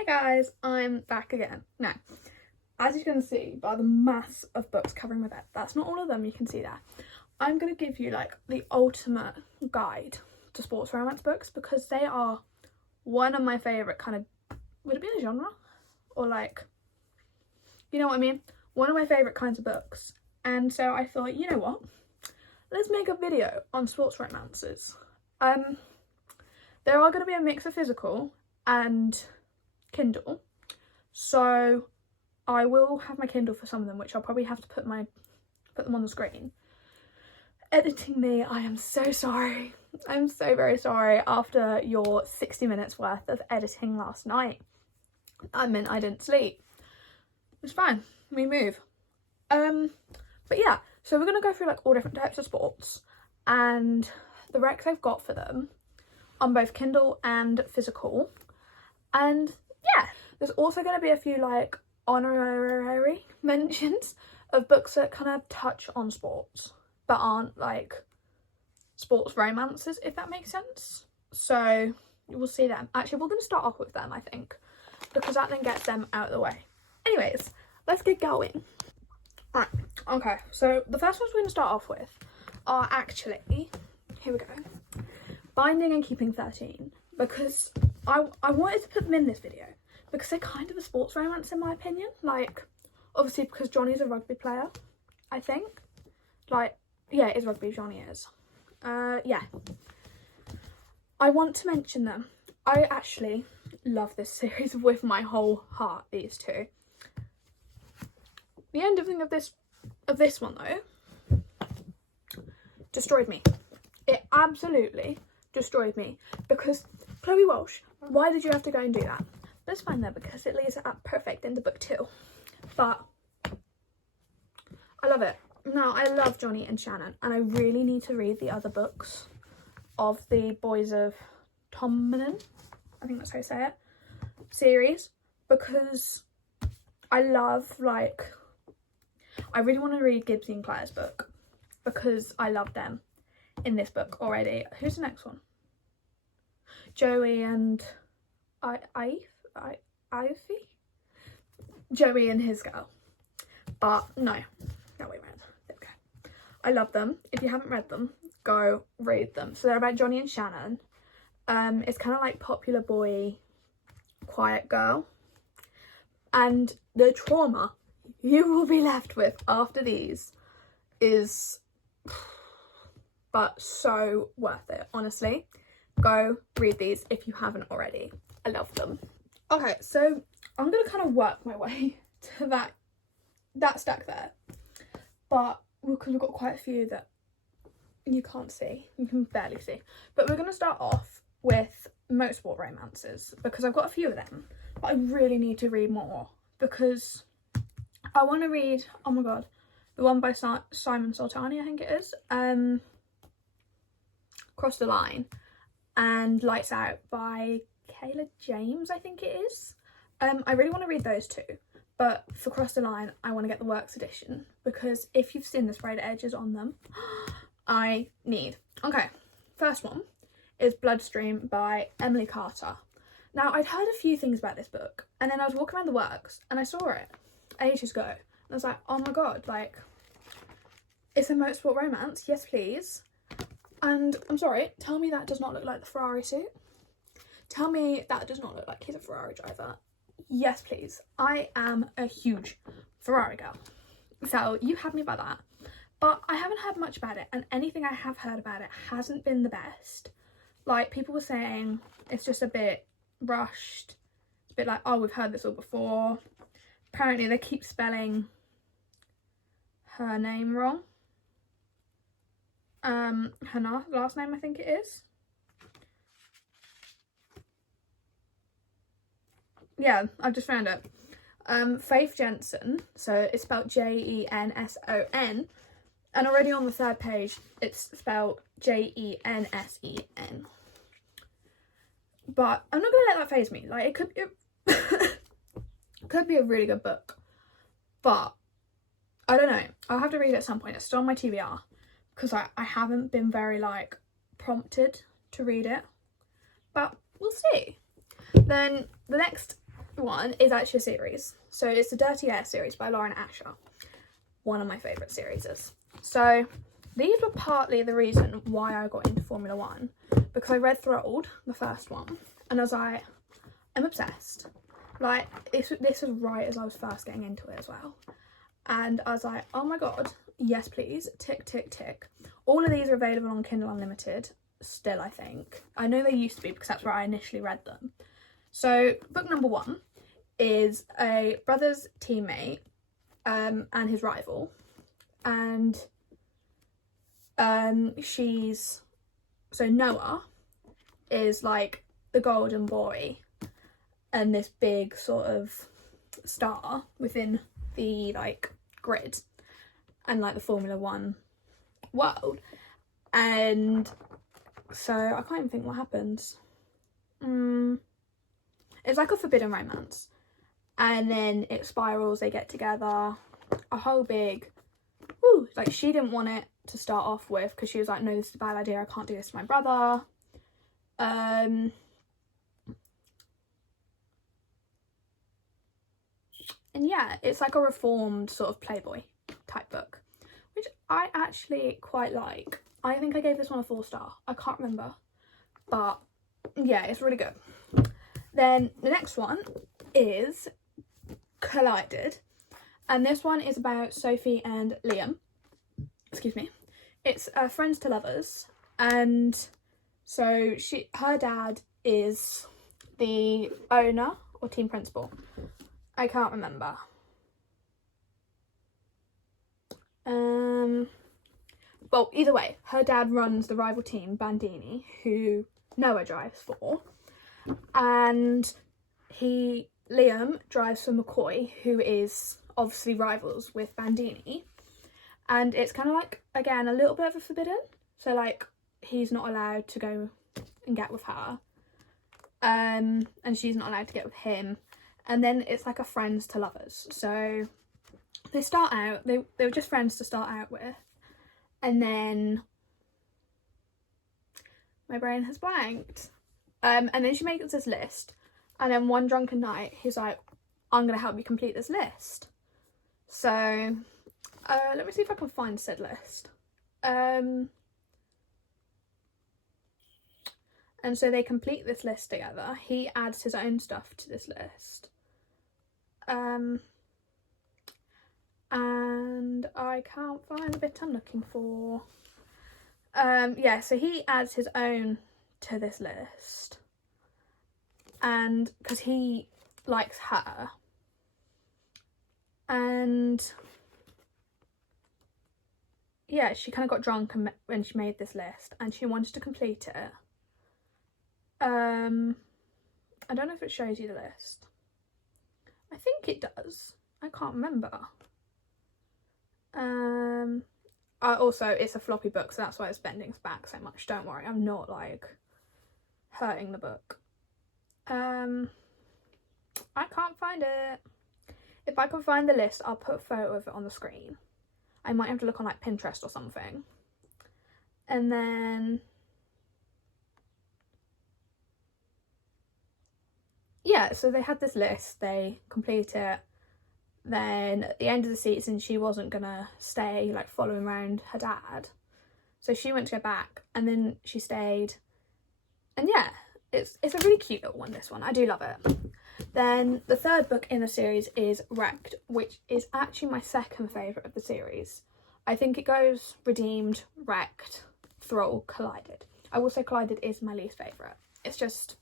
Hey guys, I'm back again. Now, as you can see by the mass of books covering my bed, that's not all of them, you can see that. I'm going to give you like the ultimate guide to sports romance books because they are one of my favourite kind of, would it be a genre? Or like, you know what I mean? One of my favourite kinds of books. And so I thought, you know what? Let's make a video on sports romances. There are going to be a mix of physical and Kindle, so I will have my Kindle for some of them, which I'll probably have to put them on the screen. Editing me, I am so sorry. I'm so very sorry after your 60 minutes worth of editing last night. I meant I didn't sleep. It's fine, we move. But yeah, so we're gonna go through like all different types of sports and the recs I've got for them on both Kindle and physical. And yeah, there's also going to be a few like honorary mentions of books that kind of touch on sports but aren't like sports romances, if that makes sense. So we'll see them. Actually, we're going to start off with them, I think, because that then gets them out of the way. Anyways, let's get going. Right, okay, so the first ones we're going to start off with are actually, here we go, Binding and Keeping 13, because I wanted to put them in this video because they're kind of a sports romance in my opinion. Like, obviously because Johnny's a rugby player, I think. Like, yeah, it is rugby, Johnny is. Yeah. I want to mention them. I actually love this series with my whole heart, these two. The ending of this one though destroyed me. It absolutely destroyed me because Chloe Walsh, why did you have to go and do that? But it's fine though because it leaves it up perfect into book 2. But I love it. Now, I love Johnny and Shannon and I really need to read the other books of the Boys of Tommen, I think that's how you say it, series, because I love, like, I really want to read Gibbsy and Claire's book because I love them in this book already. Who's the next one? Joey and Ivy? Joey and his girl. But no, way around. There we go. I love them. If you haven't read them, go read them. So they're about Johnny and Shannon. It's kind of like popular boy, quiet girl. And the trauma you will be left with after these is but so worth it, honestly. Go read these if you haven't already. I love them. Okay, so I'm gonna kind of work my way to that stack there, but because we've got quite a few that you can't see, you can barely see, but we're gonna start off with motorsport romances because I've got a few of them, but I really need to read more because I want to read, oh my god, the one by Simon Sultani, I think it is, Cross the Line, and Lights Out by Kayla James, I think it is. I really want to read those two, but for Cross the Line I want to get the Works edition because if you've seen the sprayed edges on them, I need. Okay, first one is Bloodstream by Emily Carter. Now, I'd heard a few things about this book and then I was walking around the Works and I saw it ages ago and I was like, oh my god, like, it's a motorsport romance, yes please. And I'm sorry, tell me that does not look like the Ferrari suit. Tell me that does not look like he's a Ferrari driver. Yes, please. I am a huge Ferrari girl. So you had me by that. But I haven't heard much about it. And anything I have heard about it hasn't been the best. Like, people were saying it's just a bit rushed. It's a bit like, oh, we've heard this all before. Apparently they keep spelling her name wrong. Her last name, I think it is. Yeah, I've just found it. Faith Jensen, so it's spelled Jenson, and already on the third page it's spelled Jensen. But I'm not gonna let that faze me. Like, it could be a really good book, but I don't know. I'll have to read it at some point. It's still on my TBR because I haven't been very like prompted to read it, but we'll see. Then the next one is actually a series. So it's the Dirty Air series by Lauren Asher. One of my favourite series. So these were partly the reason why I got into Formula One, because I read Throttled, the first one, and I was like, I'm obsessed. Like, this was right as I was first getting into it as well. And I was like, oh my god, yes please, tick, tick, tick. All of these are available on Kindle Unlimited still, I think. I know they used to be because that's where I initially read them. So book number 1 is a brother's teammate and his rival. And so Noah is like the golden boy and this big sort of star within the like grid and like the Formula One world. And so I can't even think what happens. It's like a forbidden romance, and then it spirals, they get together, a whole big like, she didn't want it to start off with because she was like, no, this is a bad idea, I can't do this to my brother. And yeah, it's like a reformed sort of Playboy type book, which I actually quite like. I think I gave this one a 4-star. I can't remember, but yeah, it's really good. Then the next one is Collided, and this one is about Sophie and Liam. Excuse me. It's friends to lovers, and so her dad is the owner or team principal. I can't remember. Well, either way, her dad runs the rival team, Bandini, who Noah drives for. And Liam drives for McCoy, who is obviously rivals with Bandini. And it's kind of like, again, a little bit of a forbidden. So, like, he's not allowed to go and get with her. And she's not allowed to get with him. And then it's like a friends to lovers. So they start out, they were just friends to start out with. And then my brain has blanked. And then she makes this list. And then one drunken night, he's like, I'm going to help you complete this list. So let me see if I can find said list. And so they complete this list together. He adds his own stuff to this list. And I can't find the bit I'm looking for. Yeah, so he adds his own to this list. And because he likes her. And yeah, she kind of got drunk when she made this list and she wanted to complete it. I don't know if it shows you the list. I think it does. I can't remember. Also, it's a floppy book, so that's why it's bending back so much. Don't worry, I'm not like hurting the book. I can't find it. If I can find the list, I'll put a photo of it on the screen. I might have to look on like Pinterest or something. And then yeah, so they had this list, they complete it. Then at the end of the season, she wasn't gonna stay like following around her dad, so she went to go back, and then she stayed. And yeah, it's a really cute little one, this one. I do love it. Then the third book in the series is Wrecked, which is actually my second favourite of the series. I think it goes Redeemed, Wrecked, Thrall, Collided. I will say Collided is my least favourite. It's just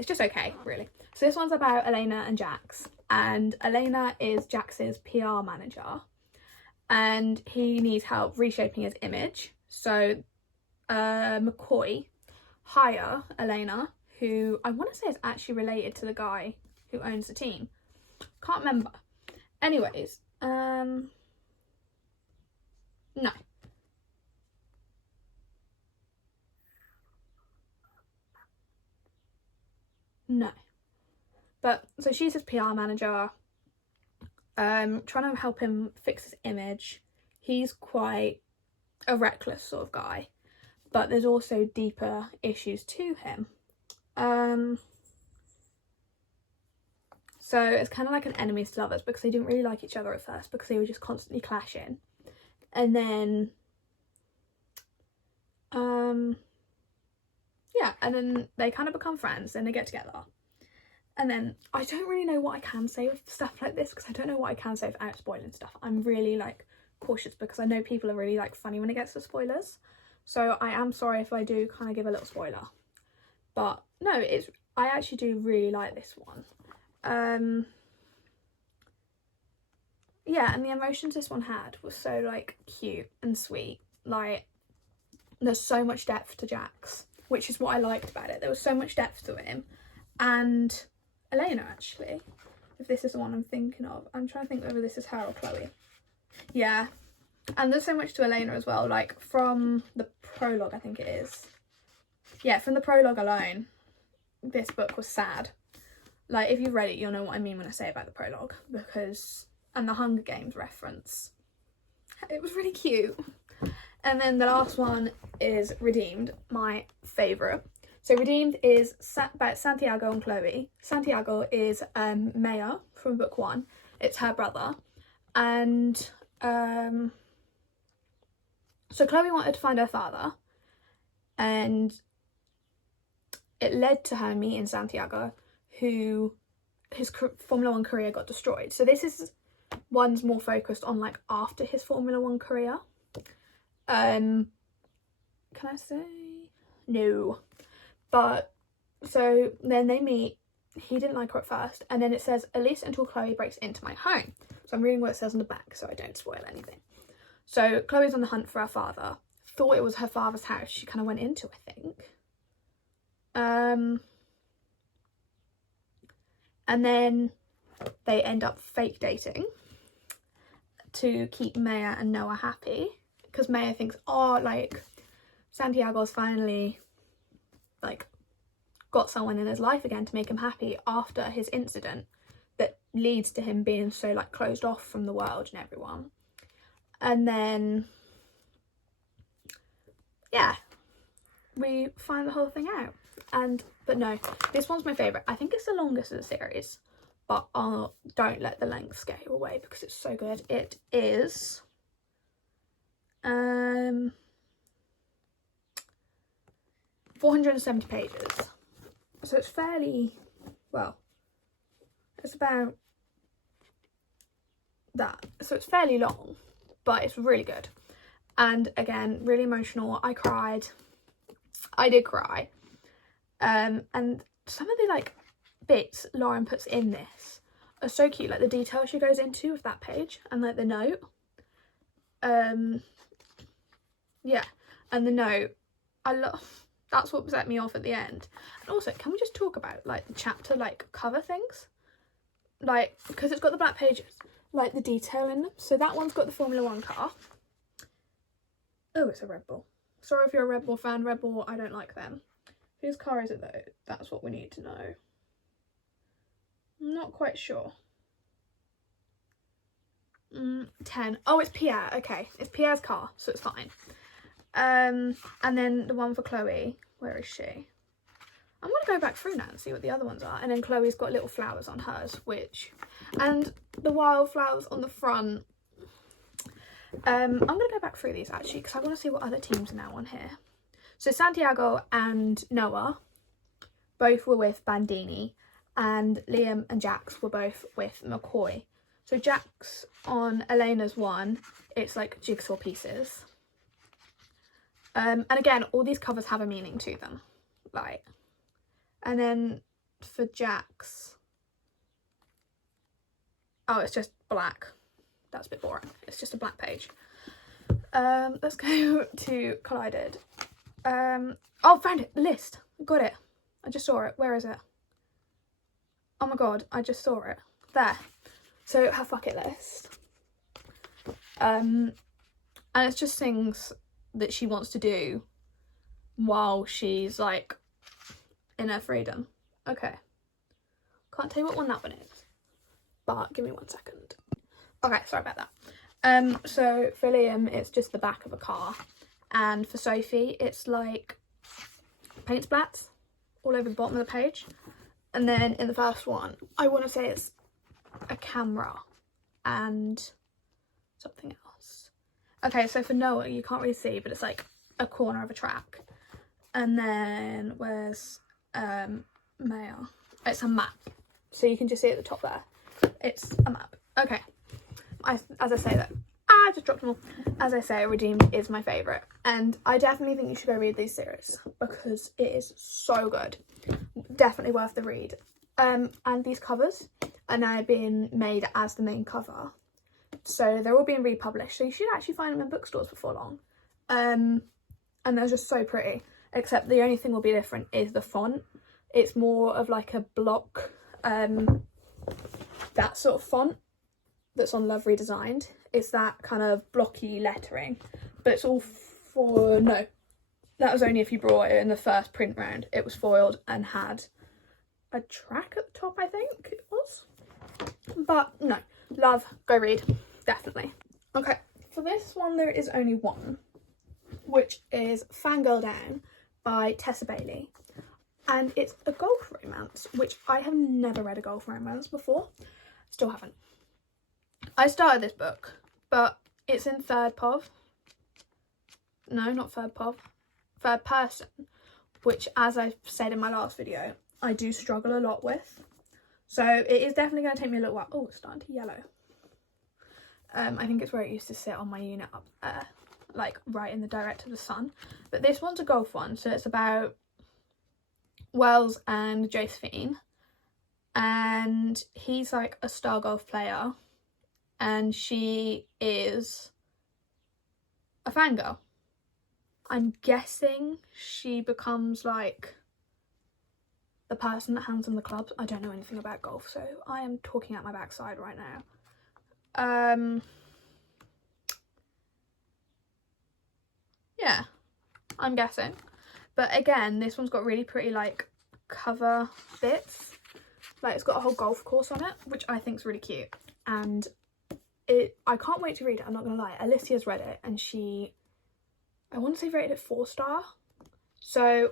okay, really. So this one's about Elena and Jax, and Elena is Jax's PR manager, and he needs help reshaping his image. So McCoy hire Elena, who I want to say is actually related to the guy who owns the team. Can't remember. Anyways, no. No. But so she's his PR manager, trying to help him fix his image. He's quite a reckless sort of guy, but there's also deeper issues to him. So it's kind of like an enemies to lovers, because they didn't really like each other at first because they were just constantly clashing. And then yeah, and then they kind of become friends and they get together. And then I don't really know what I can say with stuff like this, because I don't know what I can say without spoiling stuff. I'm really like cautious because I know people are really like funny when it gets to spoilers. So I am sorry if I do kind of give a little spoiler. But no, I actually do really like this one. Yeah, and the emotions this one had was so like cute and sweet. Like, there's so much depth to Jax, which is what I liked about it. There was so much depth to him. And Elena, actually, if this is the one I'm thinking of. I'm trying to think whether this is her or Chloe. Yeah, and there's so much to Elena as well, like from the prologue, I think it is. Yeah, from the prologue alone, this book was sad. Like, if you've read it, you'll know what I mean when I say about the prologue, because, and the Hunger Games reference. It was really cute. And then the last one is Redeemed, my favourite. So Redeemed is about Santiago and Chloe. Santiago is Maya from book 1. It's her brother. And so Chloe wanted to find her father. And it led to her meeting Santiago, who his Formula 1 career got destroyed. So this is one's more focused on like after his Formula 1 career. Can I say? No. But so then they meet. He didn't like her at first, and then it says, at least until Chloe breaks into my home. So I'm reading what it says on the back so I don't spoil anything. So Chloe's on the hunt for her father. Thought it was her father's house. She kind of went into, I think. And then they end up fake dating to keep Maya and Noah happy, because Maya thinks, oh, like Santiago's finally like got someone in his life again to make him happy after his incident that leads to him being so like closed off from the world and everyone. And then yeah, we find the whole thing out. But no, this one's my favourite. I think it's the longest of the series, but don't let the length scare you away because it's so good. It is 470 pages. So it's fairly, well, it's about that. So it's fairly long, but it's really good. And again, really emotional. I cried. I did cry. And some of the like bits Lauren puts in this are so cute. Like the detail she goes into with that page and like the note. Yeah, and the note, I love. That's what set me off at the end. And also, can we just talk about like the chapter like cover things? Like, because it's got the black pages, like the detail in them. So that one's got the Formula 1 car. Oh, it's a Red Bull. Sorry if you're a Red Bull fan. Red Bull, I don't like them. Whose car is it though? That's what we need to know. I'm not quite sure. 10. Oh, it's Pierre. Okay, it's Pierre's car, so it's fine. And then the one for Chloe. Where is she? I'm going to go back through now and see what the other ones are. And then Chloe's got little flowers on hers, and the wildflowers on the front. I'm going to go back through these actually, because I want to see what other teams are now on here. So Santiago and Noah both were with Bandini, and Liam and Jax were both with McCoy. So Jax on Elena's one, it's like jigsaw pieces. And again, all these covers have a meaning to them. Like, and then for Jax, oh, it's just black. That's a bit boring. It's just a black page. Let's go to Collided. Oh, found it. The list. Got it. I just saw it. Where is it? Oh my god, I just saw it. There. So her bucket list. And it's just things that she wants to do while she's like in her freedom. Okay. Can't tell you what one that one is, but give me 1 second. Okay, sorry about that. So for Liam, it's just the back of a car, and for Sophie, it's like paint splats all over the bottom of the page. And then in the first one, I want to say it's a camera and something else. Okay, so for Noah, you can't really see, but it's like a corner of a track. And then where's Maya? It's a map. So you can just see at the top there. It's a map. Okay. As I say that. I just dropped them all. As I say, Redeemed is my favourite. And I definitely think you should go read these series because it is so good. Definitely worth the read. And these covers are now being made as the main cover. So they're all being republished. So you should actually find them in bookstores before long. And they're just so pretty. Except the only thing will be different is the font. It's more of like a block, that sort of font that's on Love Redesigned. It's that kind of blocky lettering. But it's all for, no. That was only if you brought it in the first print round. It was foiled and had a track at the top, I think it was. But no, love, go read, definitely. Okay, for this one there is only one, which is Fangirl Down by Tessa Bailey. And it's a golf romance, which I have never read a golf romance before. Still haven't. I started this book, but it's in third pov. No, not third pov. Third person, which, as I said in my last video, I do struggle a lot with. So it is definitely going to take me a little while. Oh, it's starting to yellow. I think it's where it used to sit on my unit up there, like right in the direct of the sun. But this one's a golf one, so it's about Wells and Josephine. And he's like a star golf player and she is a fangirl. I'm guessing she becomes like the person that hands them the clubs. I don't know anything about golf, so I am talking out my backside right now. Yeah, I'm guessing. But again, this one's got really pretty like cover bits. Like it's got a whole golf course on it, which I think is really cute. And I can't wait to read it, I'm not gonna lie. Alicia's read it and I want to say rated it 4-star. So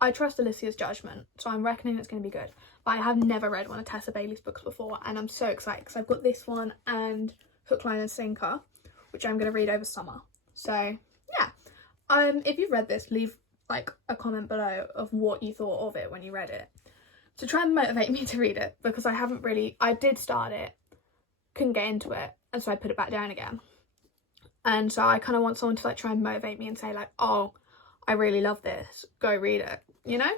I trust Alicia's judgment, so I'm reckoning it's going to be good. But I have never read one of Tessa Bailey's books before, and I'm so excited because I've got this one and Hook, Line and Sinker, which I'm going to read over summer. So yeah, if you've read this, leave like a comment below of what you thought of it when you read it, to try and motivate me to read it, because I did start it, couldn't get into it, and so I put it back down again. And so I kind of want someone to like try and motivate me and say like, oh, I really love this, go read it, you know?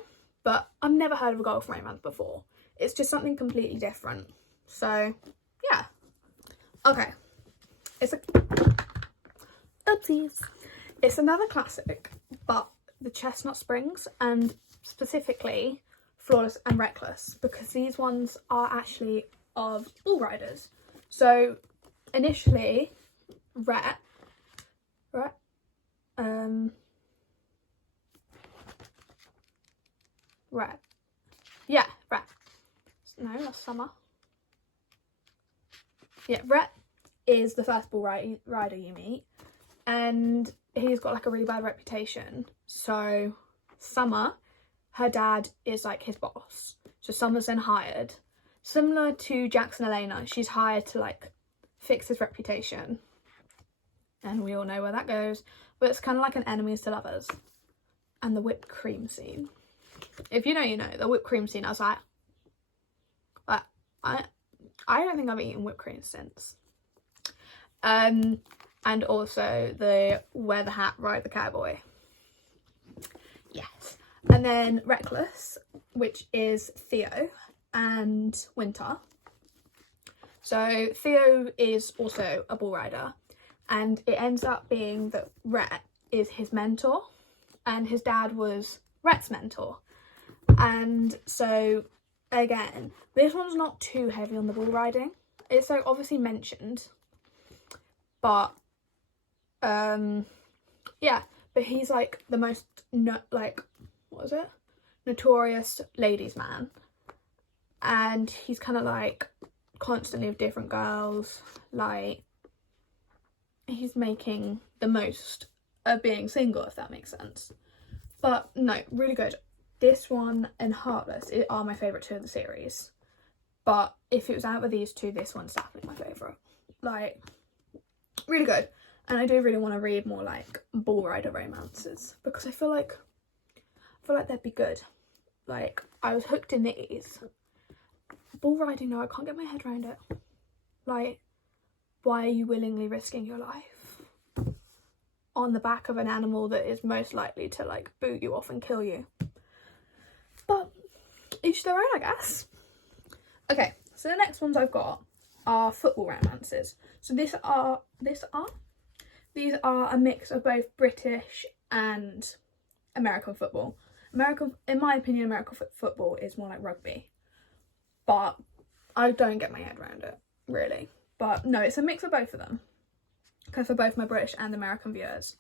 But I've never heard of a golf romance before. It's just something completely different. So yeah. Okay. Oopsies. It's another classic, but the Chestnut Springs, and specifically Flawless and Reckless, because these ones are actually of bull riders. So initially, Rhett, no, that's Summer. Yeah, Rhett is the first bull rider you meet, and he's got like a really bad reputation. So Summer, her dad is like his boss, so Summer's then hired, similar to Jackson Elena, she's hired to like fix his reputation, and we all know where that goes. But it's kind of like an enemies to lovers. And the whipped cream scene, if you know, you know. The whipped cream scene, I was like I don't think I've eaten whipped cream since. And also the wear the hat, ride the cowboy. Yes. And then Reckless, which is Theo and Winter. So Theo is also a bull rider, and it ends up being that Rhett is his mentor and his dad was Rhett's mentor. And so again, this one's not too heavy on the bull riding. It's like obviously mentioned, but yeah, but he's like the most notorious ladies man, and he's kind of like constantly with different girls. Like he's making the most of being single, if that makes sense. But no, really good. this one and Heartless are my favourite 2 of the series. But if it was out of these 2, this one's definitely my favourite. Like, really good. And I do really want to read more like Bull Rider romances, because I feel like they'd be good. Like, I was hooked in these. Bull riding, no, I can't get my head around it. Like, why are you willingly risking your life on the back of an animal that is most likely to like boot you off and kill you? But each their own, I guess. Okay, so the next ones I've got are football romances. So these are a mix of both British and American football. In my opinion, American football is more like rugby, but I don't get my head around it, really. But no, it's a mix of both of them, because for both my British and American viewers,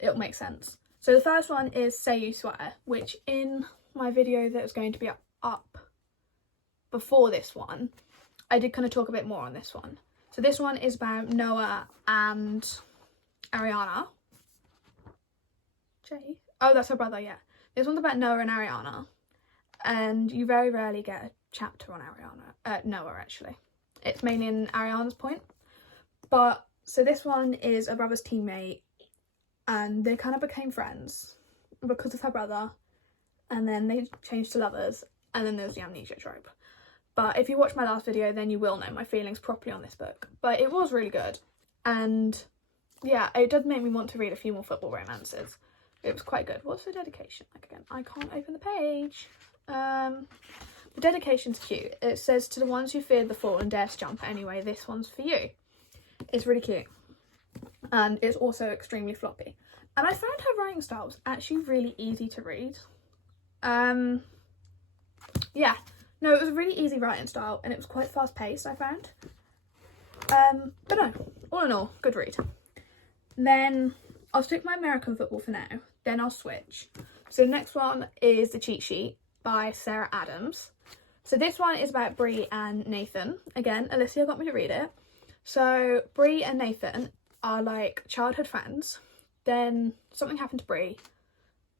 it'll make sense. So the first one is Say You Swear, which in my video that was going to be up before this one, I did kind of talk a bit more on this one. So this one is about Noah and Ariana. Jay? Oh, that's her brother, yeah. This one's about Noah and Ariana. And you very rarely get a chapter on Noah, actually. It's mainly in Ariana's point. But, so this one is a brother's teammate. And they kind of became friends because of her brother. And then they changed to lovers. And then there's the amnesia trope. But if you watch my last video, then you will know my feelings properly on this book. But it was really good. And yeah, it did make me want to read a few more football romances. It was quite good. What's the dedication like again? I can't open the page. The dedication's cute. It says, "To the ones who feared the fall and dare to jump anyway, this one's for you." It's really cute. And it's also extremely floppy. And I found her writing style was actually really easy to read. Yeah. No, it was a really easy writing style, and it was quite fast paced, I found. But no, all in all, good read. Then I'll stick my American football for now, then I'll switch. So the next one is The Cheat Sheet by Sarah Adams. So this one is about Bree and Nathan. Again, Alicia got me to read it. So Bree and Nathan are like childhood friends. Then something happened to Bree.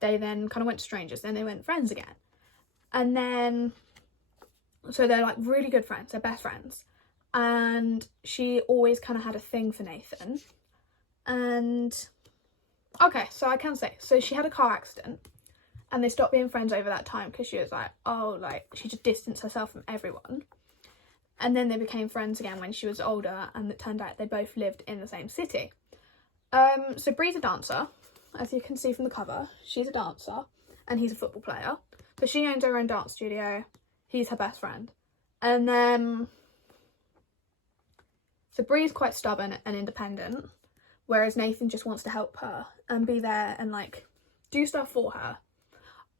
They then kind of went to strangers, then they went friends again. And then, so they're like really good friends, they're best friends. And she always kind of had a thing for Nathan. And, okay, so I can say, so she had a car accident. And they stopped being friends over that time because she was like, oh, like, she just distanced herself from everyone. And then they became friends again when she was older, and it turned out they both lived in the same city. So Bree's a dancer, as you can see from the cover. She's a dancer, and he's a football player. So she owns her own dance studio. He's her best friend. And then, so Bree's quite stubborn and independent, whereas Nathan just wants to help her and be there and like do stuff for her.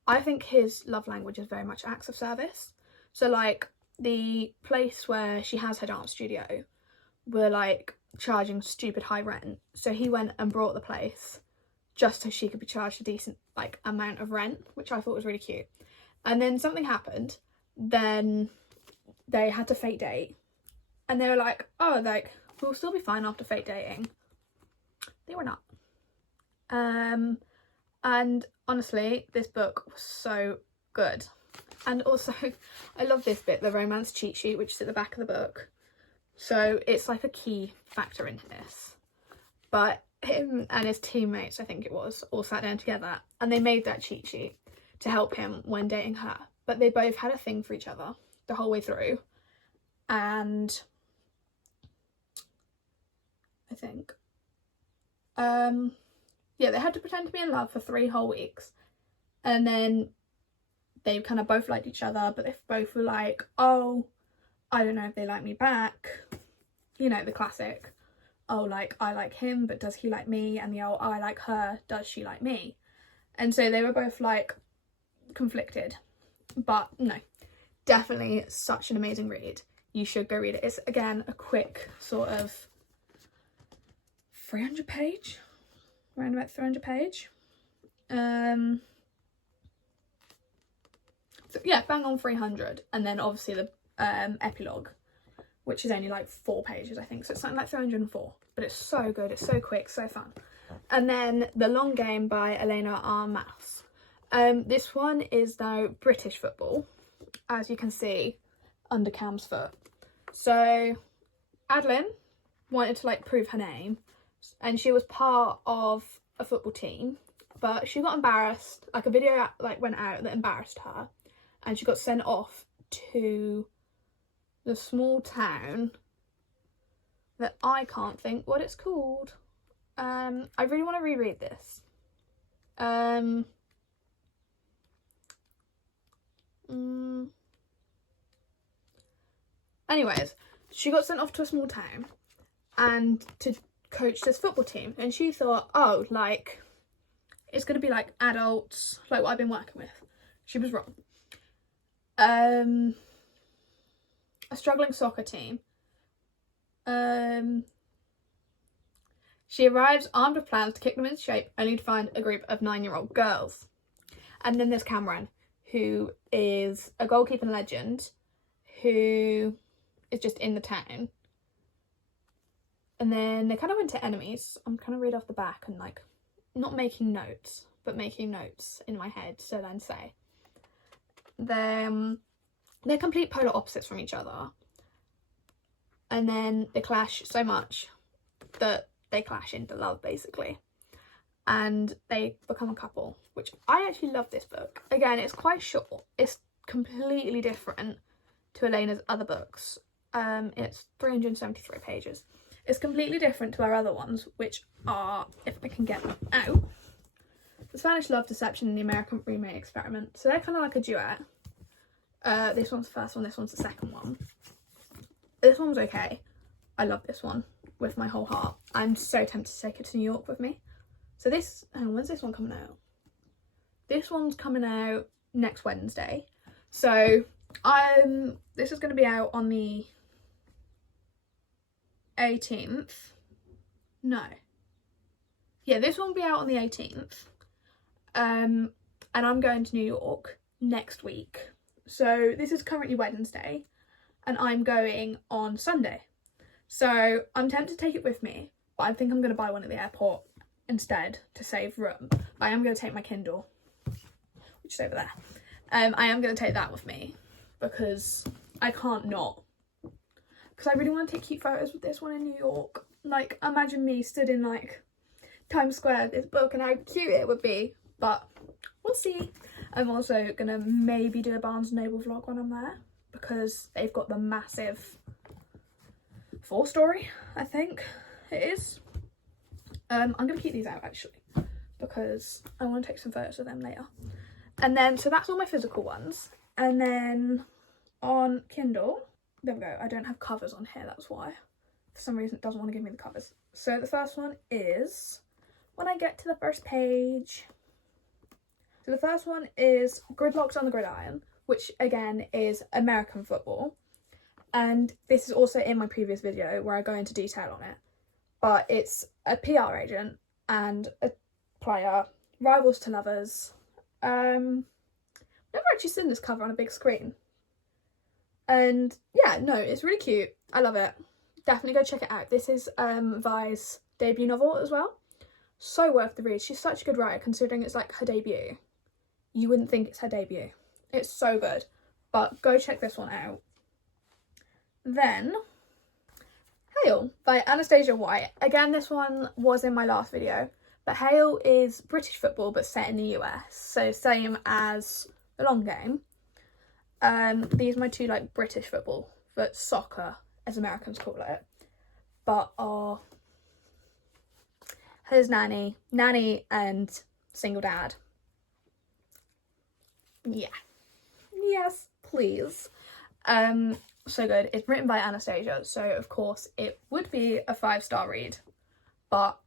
I think his love language is very much acts of service. So like the place where she has her dance studio were like charging stupid high rent. So he went and brought the place just so she could be charged a decent like amount of rent, which I thought was really cute. And then something happened. Then they had to fake date. And they were like, oh, like, we'll still be fine after fake dating. They were not. And honestly, this book was so good. And also, I love this bit, the romance cheat sheet, which is at the back of the book. So it's like a key factor in this. But him and his teammates, I think it was, all sat down together and they made that cheat sheet to help him when dating her. But they both had a thing for each other the whole way through. And I think, yeah, they had to pretend to be in love for 3 whole weeks. And then they kind of both liked each other, but they both were like, oh, I don't know if they like me back. You know, the classic, oh, like, I like him, but does he like me? And the, oh, I like her, does she like me? And so they were both like conflicted. But no, definitely such an amazing read. You should go read it. It's, again, a quick sort of 300 page, around about 300 page. So yeah, bang on 300. And then obviously the epilogue, which is only like 4 pages, I think. So it's something like 304. But it's so good. It's so quick, so fun. And then The Long Game by Elena R. Mass. This one is now British football, as you can see under Cam's foot. So Adeline wanted to like prove her name, and she was part of a football team, but she got embarrassed. Like a video like went out that embarrassed her, and she got sent off to the small town that I can't think what it's called. I really want to reread this. Anyways, she got sent off to a small town and to coach this football team, and she thought, oh, like it's gonna be like adults, like what I've been working with. She was wrong. A struggling soccer team. She arrives armed with plans to kick them into shape, only to find a group of 9-year-old girls. And then there's Cameron, who is a goalkeeping legend, who is just in the town. And then they kind of went to enemies. I'm kind of read off the back and like not making notes, but making notes in my head. So then say they're complete polar opposites from each other. And then they clash so much that they clash into love, basically. And they become a couple, which I actually love this book. Again, it's quite short. It's completely different to Elena's other books. It's 373 pages. It's completely different to our other ones, which are, if I can get them out, The Spanish Love Deception and the American Roommate Experiment. So they're kind of like a duet. This one's the first one, this one's the second one. This one's okay. I love this one with my whole heart. I'm so tempted to take it to New York with me. So this, when's this one coming out? This one's coming out next Wednesday. So this is going to be out on the 18th. No. Yeah, this one will be out on the 18th. And I'm going to New York next week. So this is currently Wednesday and I'm going on Sunday. So I'm tempted to take it with me, but I think I'm going to buy one at the airport instead to save room. I am going to take my Kindle, which is over there. I am going to take that with me because I can't not. Because I really want to take cute photos with this one in New York. Like, imagine me stood in like Times Square with this book and how cute it would be. But we'll see. I'm also going to maybe do a Barnes & Noble vlog when I'm there because they've got the massive 4-story, I think it is. I'm going to keep these out actually because I want to take some photos of them later. And then, so that's all my physical ones. And then on Kindle, there we go. I don't have covers on here, that's why. For some reason it doesn't want to give me the covers. So the first one is when I get to the first page. So the first one is Gridlocks on the Gridiron, which again is American football. And this is also in my previous video where I go into detail on it. But it's a PR agent and a player, rivals to lovers. Never actually seen this cover on a big screen. And yeah, no, it's really cute. I love it. Definitely go check it out. This is Vi's debut novel as well. So worth the read. She's such a good writer considering it's like her debut. You wouldn't think it's her debut. It's so good. But go check this one out. Then, Hail by Anastasia White. Again, this one was in my last video. But Hail is British football but set in the US. So same as The Long Game. These are my two like British football, but soccer as Americans call it. But are his nanny and single dad. Yeah. Yes, please. So good. It's written by Anastasia, so of course it would be a 5-star read. But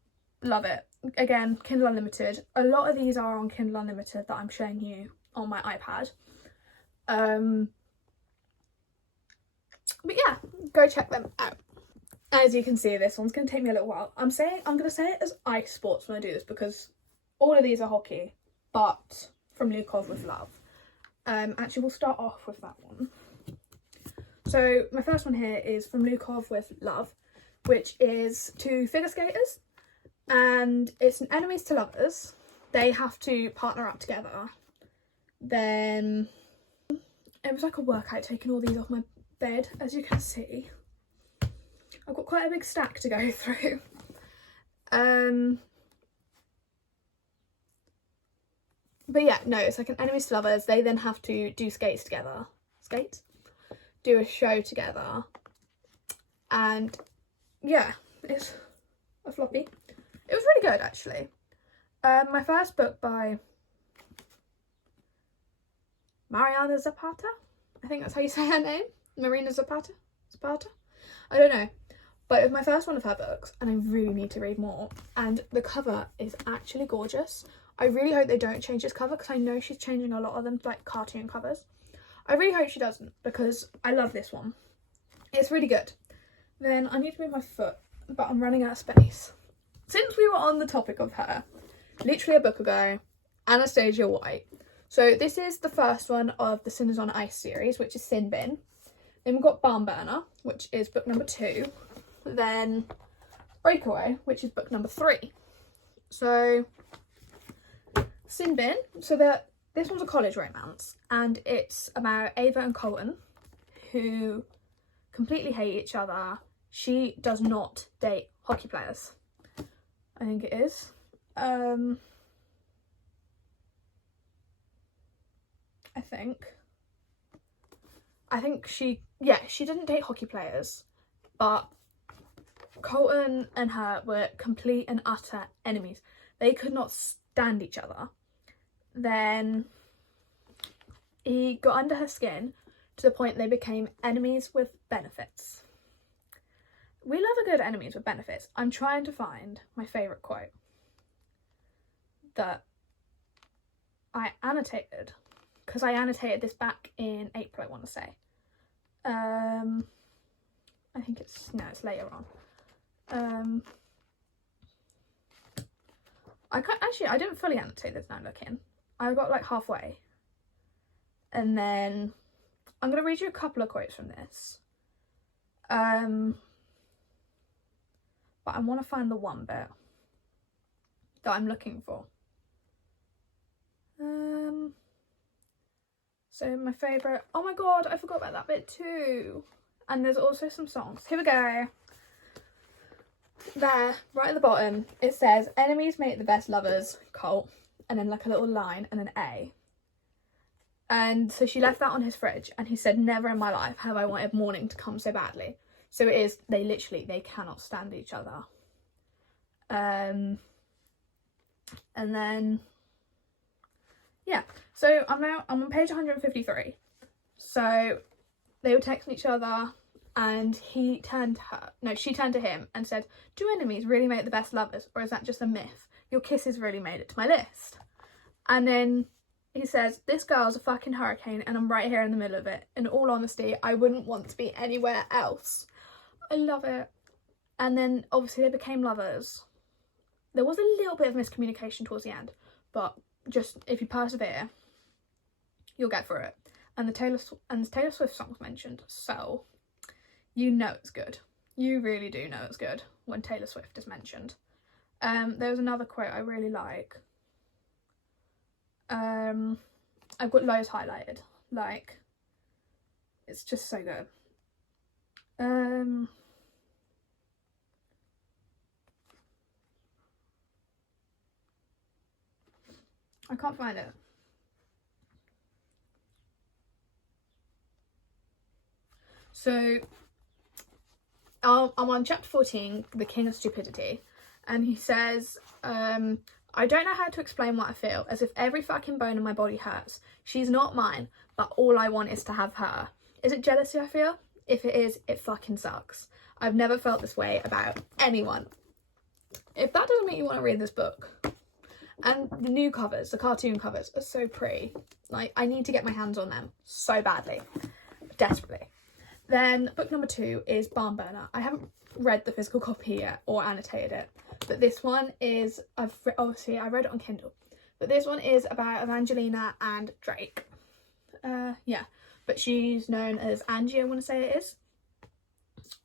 love it. Again, Kindle Unlimited. A lot of these are on Kindle Unlimited that I'm showing you on my iPad. But yeah, go check them out. As you can see, this one's going to take me a little while. I'm going to say it as ice sports when I do this because all of these are hockey, but from Lukov with Love. Actually, we'll start off with that one. So my first one here is From Lukov with Love, which is 2 figure skaters, and it's an enemies to lovers. They have to partner up together Then it was like a workout taking all these off my bed. As you can see, I've got quite a big stack to go through. But yeah, no, it's like an enemies to lovers. They then have to do skates together. Skates? Do a show together. And yeah, it's a floppy. It was really good, actually. My first book by Mariana Zapata. I think that's how you say her name. Marina Zapata? I don't know. But it was my first one of her books, and I really need to read more. And the cover is actually gorgeous. I really hope they don't change this cover, because I know she's changing a lot of them to like cartoon covers. I really hope she doesn't, because I love this one. It's really good. Then I need to move my foot, but I'm running out of space. Since we were on the topic of her, literally a book ago, Anastasia White. So this is the first one of the Cinders on Ice series, which is Sin Bin. Then we've got Barn Burner, which is book number 2. Then Breakaway, which is book number 3. So Sin Bin, so this one's a college romance, and it's about Ava and Colton, who completely hate each other. She does not date hockey players, I think it is. I think she didn't date hockey players, but Colton and her were complete and utter enemies. They could not stand each other. Then he got under her skin to the point they became enemies with benefits. We love a good enemies with benefits. I'm trying to find my favourite quote that I annotated, because I annotated this back in April, I want to say. I think it's later on. I didn't fully annotate this now looking. I got like halfway. And then I'm going to read you a couple of quotes from this. But I want to find the one bit that I'm looking for. So my favourite, oh my god, I forgot about that bit too. And there's also some songs. Here we go. There, right at the bottom, it says, enemies make the best lovers, Colt. And then like a little line and an A. And so she left that on his fridge, and he said, never in my life have I wanted morning to come so badly. So it is, they cannot stand each other. And then, yeah. So I'm on page 153. So they were texting each other, and she turned to him and said, do enemies really make the best lovers, or is that just a myth? Your kisses really made it to my list. And then he says, this girl's a fucking hurricane and I'm right here in the middle of it. In all honesty, I wouldn't want to be anywhere else. I love it. And then obviously they became lovers. There was a little bit of miscommunication towards the end, but just if you persevere, you'll get through it. And the Taylor Swift song's mentioned, so you know it's good. You really do know it's good when Taylor Swift is mentioned. There was another quote I really like. I've got loads highlighted. Like, it's just so good. I can't find it. So, I'm on chapter 14, The King of Stupidity, and he says, I don't know how to explain what I feel, as if every fucking bone in my body hurts. She's not mine, but all I want is to have her. Is it jealousy I feel? If it is, it fucking sucks. I've never felt this way about anyone. If that doesn't make you want to read this book. And the new covers, the cartoon covers, are so pretty. Like, I need to get my hands on them so badly. Desperately. Then book number 2 is Barn Burner. I haven't read the physical copy yet or annotated it, but this one is, I read it on Kindle, but this one is about Evangelina and Drake. Yeah, but she's known as Angie, I want to say it is.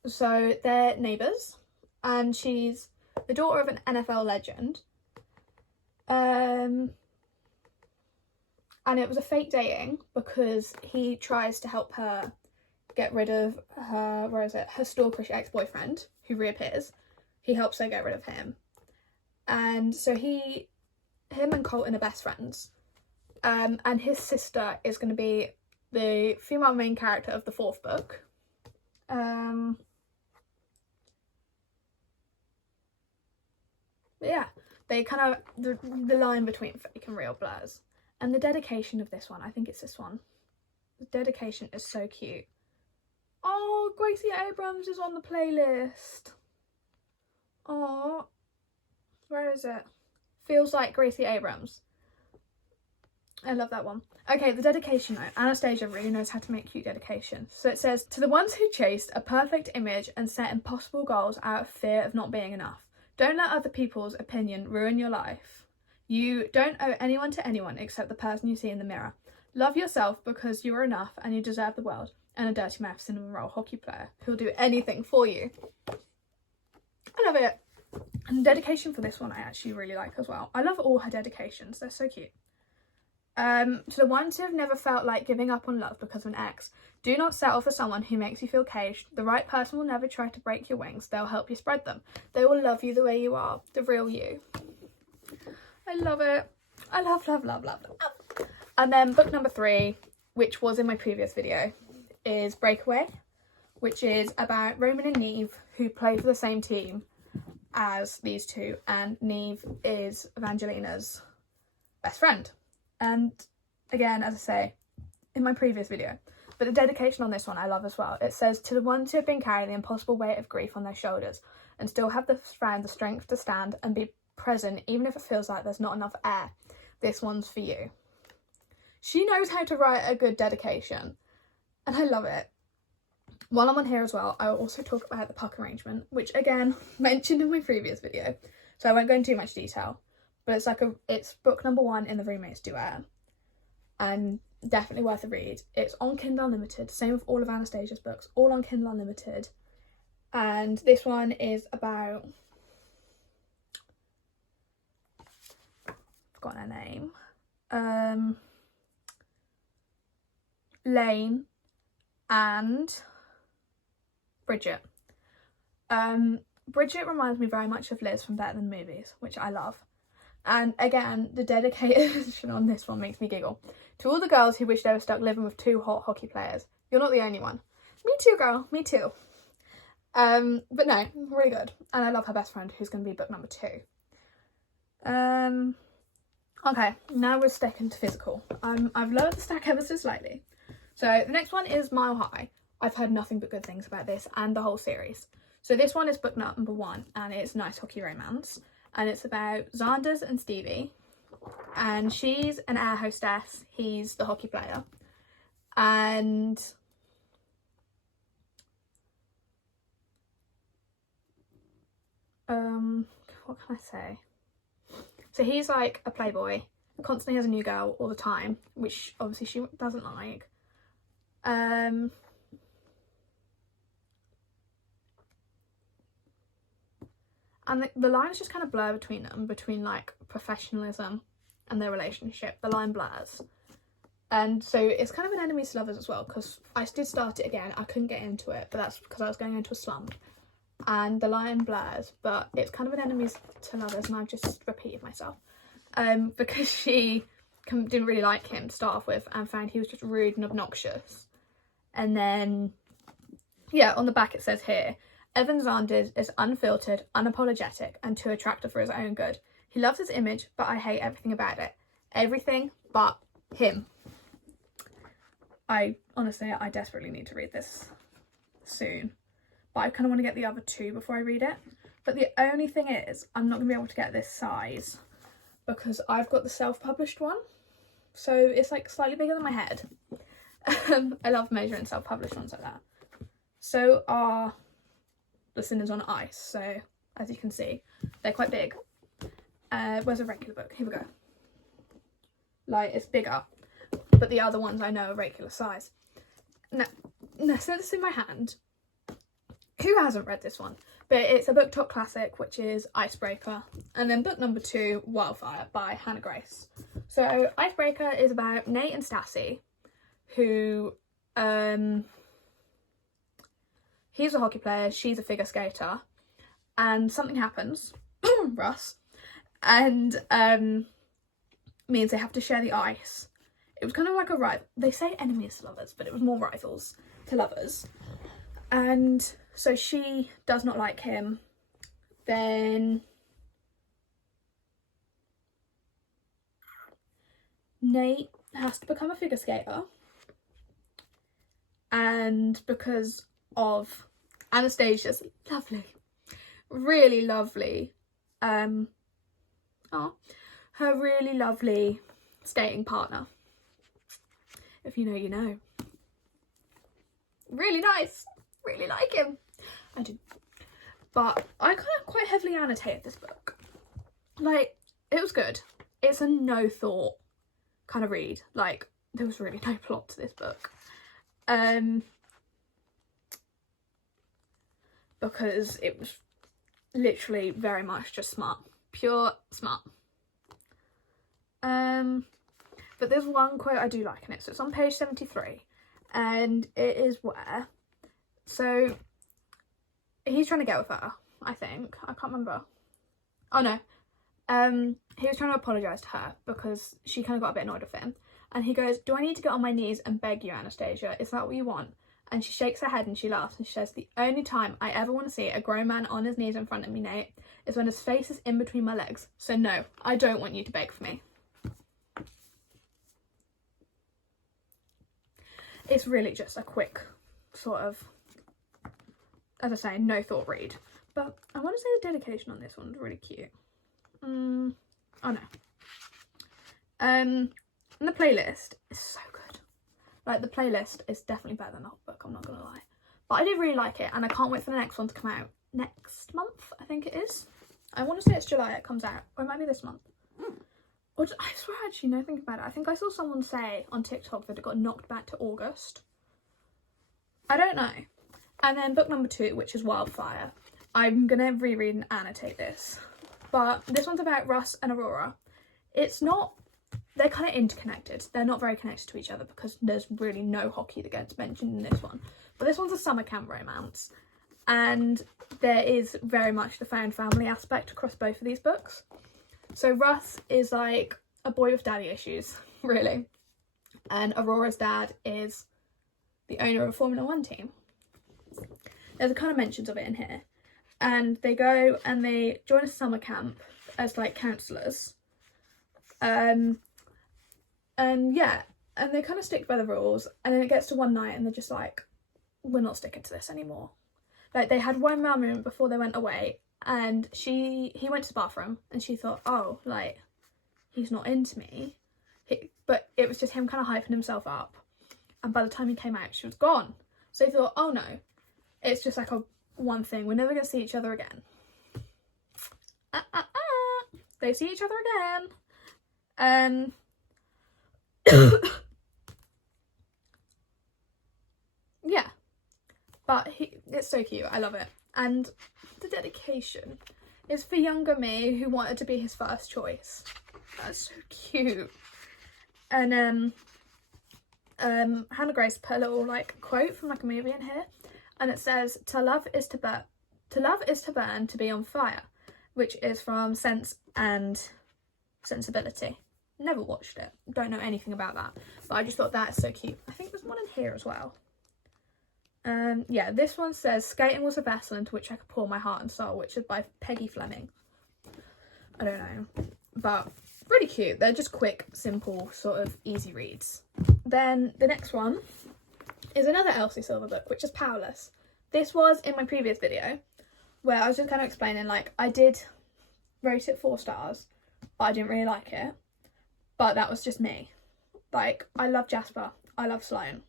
So they're neighbours, and she's the daughter of an NFL legend. And it was a fake dating because he tries to help her get rid of her, her stalkerish ex-boyfriend who reappears. He helps her get rid of him. And so him and Colton are best friends. And his sister is going to be the female main character of the 4th book. Yeah, they kind of, the line between fake and real blurs. And the dedication of this one, I think it's this one. The dedication is so cute. Oh, Gracie Abrams is on the playlist. Oh, where is it? Feels like Gracie Abrams. I love that one. Okay, the dedication note. Anastasia really knows how to make cute dedication. So it says, to the ones who chased a perfect image and set impossible goals out of fear of not being enough. Don't let other people's opinion ruin your life. You don't owe anyone to anyone except the person you see in the mirror. Love yourself because you are enough and you deserve the world. And a dirty mouth cinnamon roll hockey player who'll do anything for you. I love it. And the dedication for this one I actually really like as well. I love all her dedications. They're so cute. To the ones who have never felt like giving up on love because of an ex, do not settle for someone who makes you feel caged. The right person will never try to break your wings. They'll help you spread them. They will love you the way you are, the real you. I love it. I love. And then book number 3, which was in my previous video, is Breakaway, which is about Roman and Neve, who play for the same team as these two, and Neve is Evangelina's best friend. And again, as I say, in my previous video, but the dedication on this one I love as well. It says, to the ones who have been carrying the impossible weight of grief on their shoulders and still have the strength to stand and be present even if it feels like there's not enough air, this one's for you. She knows how to write a good dedication and I love it. While I'm on here as well, I will also talk about the puck arrangement, which again mentioned in my previous video, so I won't go into too much detail. But it's book number 1 in the roommates duet, and definitely worth a read. It's on Kindle Unlimited, same with all of Anastasia's books, all on Kindle Unlimited. And this one is about, I've forgotten her name, Lane and Bridget. Bridget reminds me very much of Liz from Better Than Movies, which I love. And again, the dedication on this one makes me giggle. To all the girls who wish they were stuck living with 2 hot hockey players, you're not the only one. Me too, girl, me too. But no, really good. And I love her best friend, who's going to be book number 2. Okay, now we're sticking to physical. I've lowered the stack ever so slightly. So the next one is Mile High. I've heard nothing but good things about this and the whole series. So this one is book number 1, and it's Nice Hockey Romance. And it's about Xanders and Stevie, and she's an air hostess, he's the hockey player, and what can I say? So he's like a playboy, constantly has a new girl all the time, which obviously she doesn't like. And the line is just kind of blurred between them, between like professionalism and their relationship. The line blurs. And so it's kind of an enemies to lovers as well, because I did start it again. I couldn't get into it, but that's because I was going into a slump. And the line blurs, but it's kind of an enemies to lovers, and I've just repeated myself. Because she didn't really like him to start off with and found he was just rude and obnoxious. And then, yeah, on the back it says here, Evan Xanders is unfiltered, unapologetic, and too attractive for his own good. He loves his image, but I hate everything about it. Everything but him. I desperately need to read this soon. But I kind of want to get the other 2 before I read it. But the only thing is, I'm not going to be able to get this size because I've got the self-published one. So it's like slightly bigger than my head. I love measuring self-published ones like that. So are the Sinners on Ice, so as you can see they're quite big. Where's a regular book? Here we go. Like, it's bigger, but the other ones I know are regular size. Now since it's in my hand, who hasn't read this one? But it's a BookTok classic, which is Icebreaker, and then book number 2, Wildfire by Hannah Grace. So Icebreaker is about Nate and Stassi, who he's a hockey player, she's a figure skater, and something happens, Russ, and means they have to share the ice. It was kind of like a rival. They say enemies to lovers, but it was more rivals to lovers. And so she does not like him. Then Nate has to become a figure skater. And because of Anastasia's lovely, really lovely, her really lovely skating partner. If you know, you know. Really nice. Really like him. I do. But I kind of quite heavily annotated this book. Like, it was good. It's a no thought kind of read. Like, there was really no plot to this book. Because it was literally very much just smart. Pure smart. But there's one quote I do like in it. So it's on page 73. And it is where... So, he's trying to get with her, I think. I can't remember. Oh, no. He was trying to apologise to her because she kind of got a bit annoyed with him. And he goes, "Do I need to get on my knees and beg you, Anastasia? Is that what you want?" And she shakes her head and she laughs and she says, "The only time I ever want to see a grown man on his knees in front of me, Nate, is when his face is in between my legs. So no, I don't want you to beg for me." It's really just a quick sort of, as I say, no thought read. But I want to say the dedication on this one's really cute. Oh no. And the playlist is so good. Like, the playlist is definitely better than the whole book, I'm not gonna lie. But I did really like it, and I can't wait for the next one to come out next month, I think it is. I want to say it's July it comes out, or it might be this month. Or I swear, actually, no, think about it. I think I saw someone say on TikTok that it got knocked back to August. I don't know. And then book number 2, which is Wildfire. I'm gonna reread and annotate this. But this one's about Russ and Aurora. It's not... They're kind of interconnected. They're not very connected to each other because there's really no hockey that gets mentioned in this one. But this one's a summer camp romance. And there is very much the found family aspect across both of these books. So Russ is like a boy with daddy issues, really. And Aurora's dad is the owner of a Formula 1 team. There's a kind of mentions of it in here. And they go and they join a summer camp as like counsellors. And yeah, and they kind of stick by the rules, and then it gets to one night and they're just like, we're not sticking to this anymore. Like, they had one moment before they went away, and he went to the bathroom and she thought, oh, like, he's not into me. But it was just him kind of hyping himself up, and by the time he came out she was gone. So he thought, oh no, it's just like a one thing, we're never gonna see each other again. They see each other again. Yeah, but it's so cute. I love it. And the dedication is for younger me who wanted to be his first choice. That's so cute. And Hannah Grace put a little like quote from like a movie in here, and it says, to love is to burn, to be on fire, which is from Sense and Sensibility. Never watched it, don't know anything about that, but I just thought that's so cute. I think there's one in here as well. Yeah, this one says, skating was a vessel into which I could pour my heart and soul, which is by Peggy Fleming. I don't know, but really cute. They're just quick, simple, sort of easy reads. Then the next one is another Elsie Silver book, which is Powerless. This was in my previous video where I was just kind of explaining, like, I did rate it 4 stars, but I didn't really like it. But that was just me. Like, I love Jasper. I love Sloane.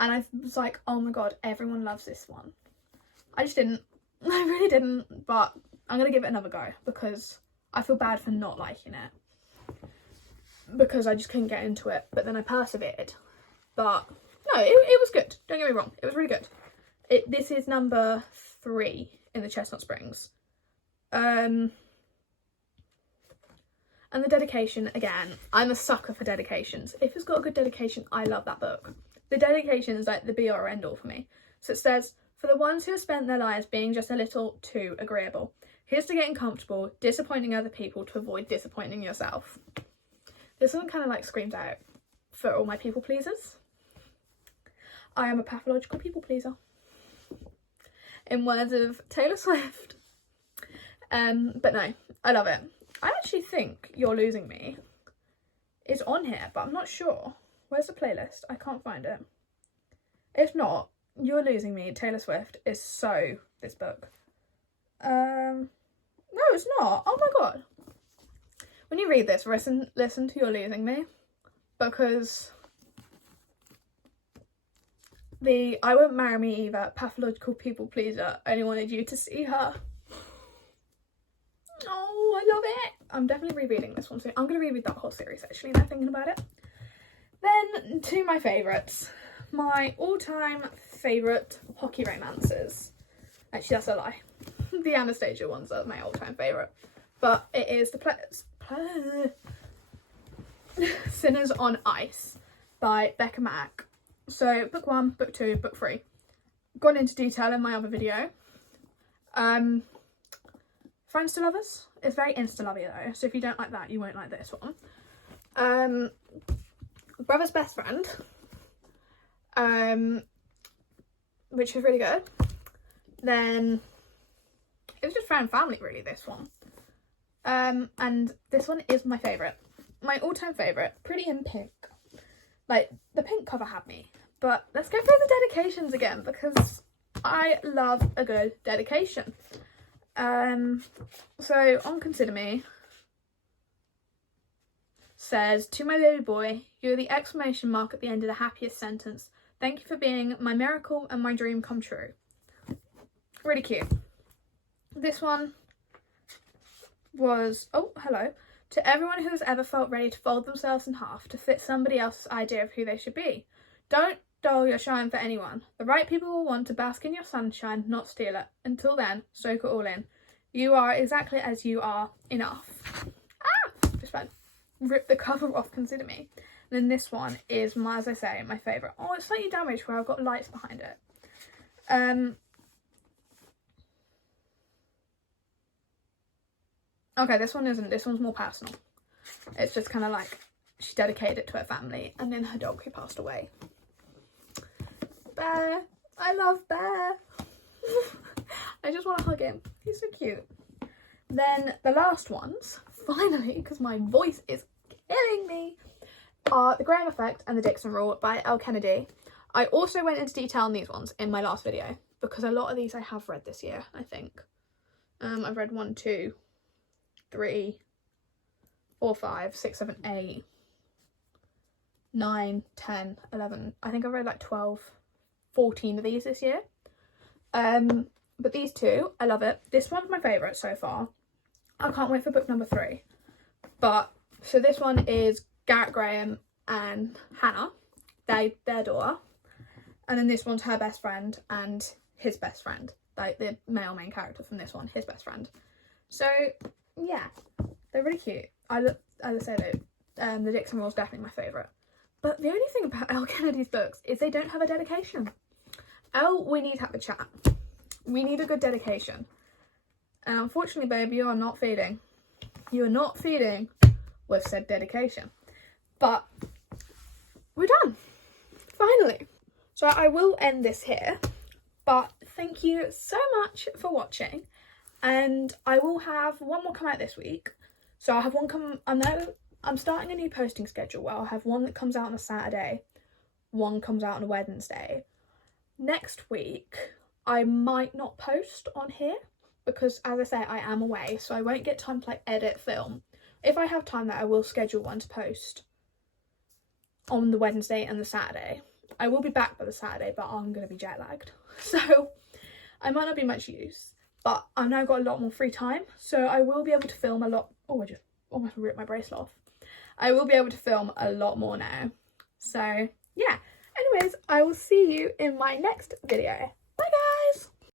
And I was like, oh my god, everyone loves this one. I just didn't. I really didn't. But I'm going to give it another go because I feel bad for not liking it. Because I just couldn't get into it. But then I persevered. But no, it was good. Don't get me wrong. It was really good. This is number 3 in the Chestnut Springs. And the dedication, again, I'm a sucker for dedications. If it's got a good dedication, I love that book. The dedication is like the be or end all for me. So it says, for the ones who have spent their lives being just a little too agreeable, here's to getting comfortable, disappointing other people to avoid disappointing yourself. This one kind of like screams out for all my people pleasers. I am a pathological people pleaser. In words of Taylor Swift. But no, I love it. I actually think You're Losing Me is on here, but I'm not sure. Where's the playlist? I can't find it. If not, You're Losing Me, Taylor Swift, is so this book. No, it's not. Oh my god. When you read this, listen to You're Losing Me, because the I Won't Marry Me Either, pathological people pleaser, only wanted you to see her. Oh, I love it. I'm definitely rereading this one soon. I'm going to reread that whole series actually, now thinking about it. Then to my favourites. My all-time favourite hockey romances. Actually, that's a lie. The Anastasia ones are my all-time favourite. But it is Sinners on Ice by Becca Mack. So book 1, book 2, book 3. Gone into detail in my other video. Friends to Lovers. It's very insta-lovey though, so if you don't like that, you won't like this one. Brother's Best Friend, which is really good. Then it was just Friend Family really, this one. And this one is my favourite. My all-time favourite, Pretty in Pink. Like, the pink cover had me. But let's go through the dedications again, because I love a good dedication. So on Consider Me says, to my baby boy, you're the exclamation mark at the end of the happiest sentence. Thank you for being my miracle and my dream come true. Really cute. This one was, oh, hello. To everyone who has ever felt ready to fold themselves in half to fit somebody else's idea of who they should be. Don't dull your shine for anyone. The right people will want to bask in your sunshine, not steal it. Until then, soak it all in. You are exactly as you are, enough. Ah! Just like rip the cover off Consider Me. And then this one is, as I say, my favourite. Oh, it's slightly damaged where I've got lights behind it. Okay, this one isn't. This one's more personal. It's just kind of like she dedicated it to her family and then her dog who passed away. Bear. I love Bear. I just want to hug him. He's so cute. Then the last ones, finally, because my voice is killing me, are The Graham Effect and The Dixon Rule by Elle Kennedy. I also went into detail on these ones in my last video because a lot of these I have read this year, I think. I've read 1, 2, 3, 4, 5, 6, 7, 8, 9, 10, 11. I think I've read like 12, 14 of these this year. But these two, I love it. This one's my favourite so far. I can't wait for book number 3. But, so this one is Garrett Graham and Hannah, their daughter. And then this one's her best friend and his best friend. Like the male main character from this one, his best friend. So, yeah, they're really cute. As I said, The Dixon Rule is definitely my favourite. But the only thing about Elle Kennedy's books is they don't have a dedication. Elle, we need to have a chat. We need a good dedication. And unfortunately, babe, you are not feeding. You are not feeding with said dedication. But we're done. Finally. So I will end this here. But thank you so much for watching. And I will have one more come out this week. So I'll have one come... I'm starting a new posting schedule where I'll have one that comes out on a Saturday. One comes out on a Wednesday. Next week, I might not post on here because, as I say, I am away, so I won't get time to like edit, film. If I have time, that I will schedule one to post on the Wednesday and the Saturday. I will be back by the Saturday, but I'm going to be jet lagged, so I might not be much use. But I've now got a lot more free time, so I will be able to film a lot. Oh, I just almost ripped my bracelet off. I will be able to film a lot more now. So yeah. Anyways, I will see you in my next video.